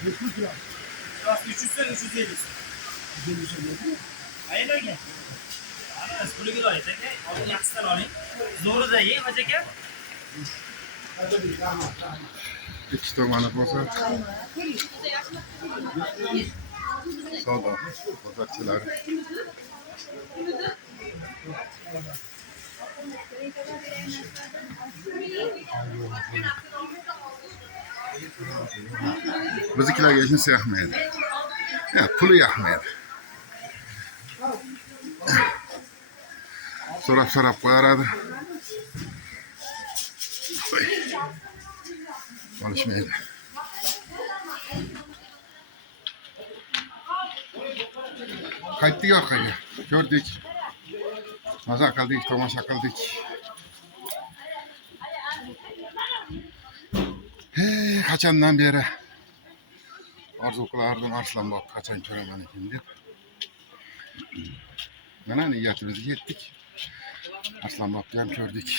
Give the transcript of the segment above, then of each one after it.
Kilosu 300 sen 350. Hayır öyle. Ana puli kilo aka. Olib yaxshidan oling. Zo'rida yeng, hoji aka. İki tomoni bozor. Savdo bozorchilari. Bizimkilarga hech narsa yoqmaydi. Ya, puli yoqmaydi. So'rab qo'yaradi. Olishmaydi. Qaytdik orqaga. Ko'rdik. Maza qildik, tomosha qildik. Qachondan beri orzu qilardim Arslonbob qachon ko'raman ekan deb. Mana niyatimizga yetdik. Arslonbobni ham ko'rdik.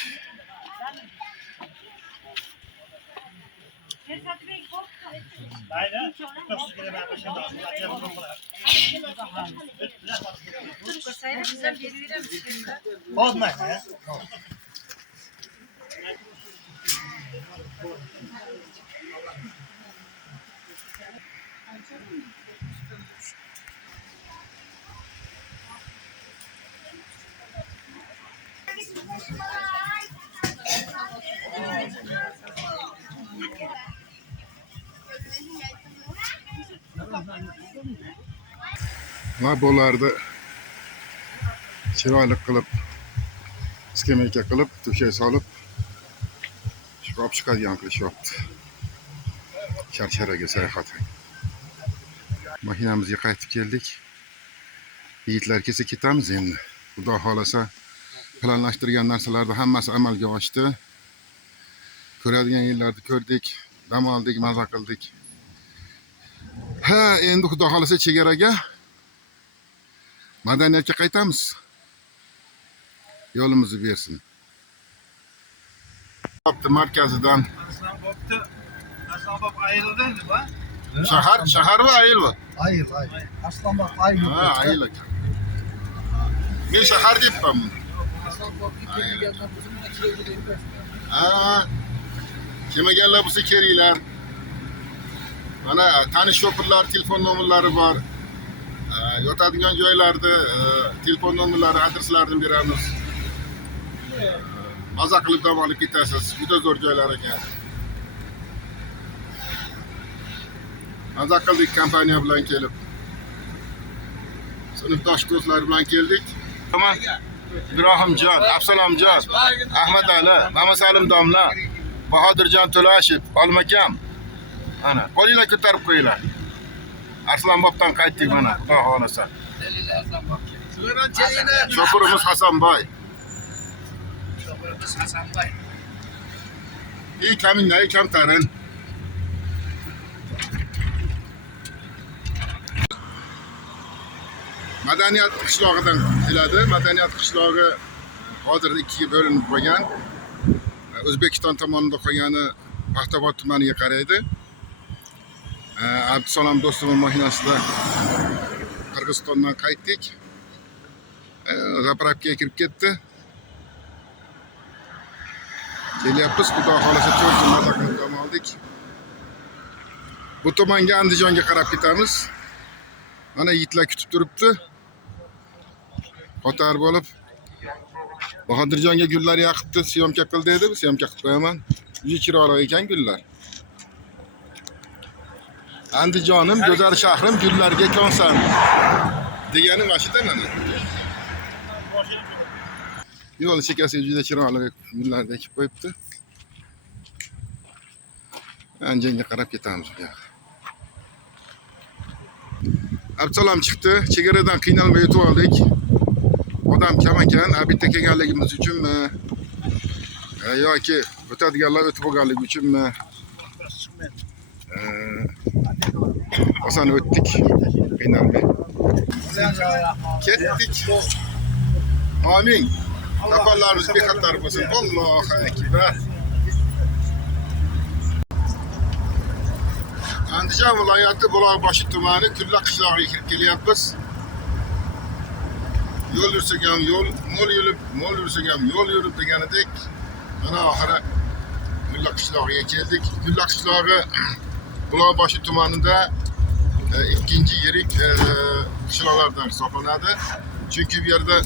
Olmaydi ya. Va bo'lardi. Chiroyli qilib, skameyka qilib, to'shak solib, chiqib chiqadigan qilishyapti. Sharsharaga sayohat. Mashinamizga qaytib keldik. Yigitlar kelsa ketamiz endi. Xudo xolasa planlashtirgan narsalarni hammasi amalga oshdi. Ko'radigan yerlarni ko'rdik, dam oldik, maza qildik. Ha, endi xudo xolasa chegaraga madaniyatga qaytamiz. Yo'limizni bersin. Markazidan Arslonbob ayildimi bu? shahar va ayilmi? Ayıl. Arslonbob ayıl. Ha, ayil ekan. Men shahar debman buni. Ha, kelmaganlar bo'lsa keringlar. Mana tanish shopirlar telefon nomerlari bor. Yotadigan joylarda telefon nomerlari, adreslarini beramiz. Maza qilib dam olib ketasiz. Juda zo'r joylar ekan. Maza qildik kompaniya bilan kelib. Sinfdosh do'stlar bilan keldik. Tamam. Ibrohimjon, Absalomjon, Ahmad Ali, Mamasalim domla, Bahodirjon To'lashev, Olmakam. Ana, qo'linglar ko'tarib qo'yinglar. Arslonbobdan qaytdik mana, xudo xolasa. Shofirimiz Hasanboy. İyi kaminlar, iyi kamtarin. Madaniyat qishlog'idan keladi. Madaniyat qishlog'i hozir ikkiga bo'linib qolgan. O'zbekiston tomonida qolgani Paxtabod tumaniga qaraydi. Abdusalom do'stimning mashinasida Qirg'izistondan qaytdik. Zapravkaga kirib ketdi. Kelyapmiz, xudo xolasa cho'lga maza qilib dam oldik. Bu tomonga Andijonga qarab ketamiz. Mana yigitlar kutib turibdi. Qotar bo'lib. Bahodirjonga gullar yoqibdi, syomka qil dedi, syomka qilib qo'yaman. Juda chiroyli ekan gullar. Andijonim, go'zal shahrim, gullarga konsan degani mashida mana. Yo'l chekasiga juda chiroyli gullarni ekib qo'yibdi. Andijonga qarab ketamiz bu yoqqa. Absalom chiqdi, chegaradan qiynalmay o'tib oldik. Odam kam ekan, bitta kelganligimiz uchunmi yoki o'tadiganlar o'tib bo'lganligi uchunmi? Oson o'tdik, qiynalmay. Ketdik. Amin. Safarlarimiz bexatar bo'lsin. Allohu akbar. Andijon viloyati Buloqboshi tumani Kulla qishlog'iga kirib kelyapmiz. Yo'l yursak ham yo'l, mo'l yursak ham yo'l yurib deganidek, mana oxiri Kulla qishlog'iga keldik. Kulla qishlog'i Buloqboshi tumanida ikkinchi yirik qishloqlardan hisoblanadi. Chunki bu yerda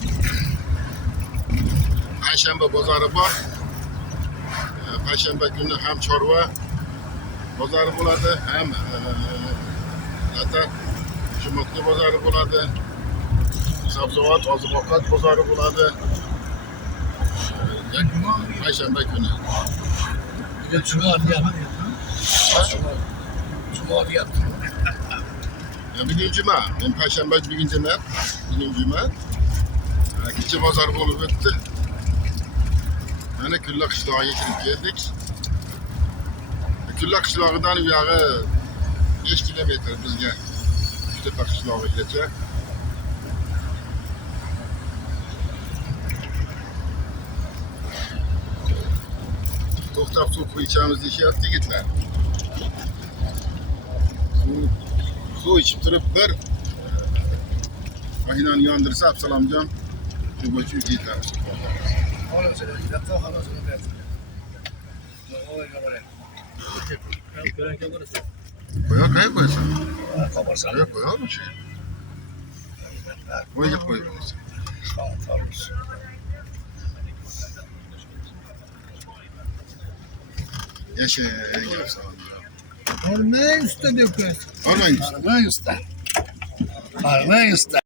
payshanba bozori bor. Payshanba kuni ham chorva bozori bo'ladi, ham shumoqli bozori bo'ladi, sabzavot, oziq-ovqat bozori bo'ladi. Payshanba kuni. Cuma deyapti. Bugun juma, men payshanba bugun demayapman. Bugun juma. Kecha bozor bo'lib o'tdi. Mana Kulla qishlog'iga kirib keldik. Kulla qishlog'idan u yog'i 5 kilometr bizga Uchtepa qishlog'igacha. To'xtab suv ichamiz deyishyapti yigitlar. Suv ichib turib bir mashinani yondirsa Absalomjon shu bo'yicha yigitlar. Qo'ya qo'yasan. Qo'ya shu. Qo'yib qo'yasan. Yaşayın Absalomjon. Olmay usta deb qo'yasiz. Olmang. Olmay usta. Olmay usta.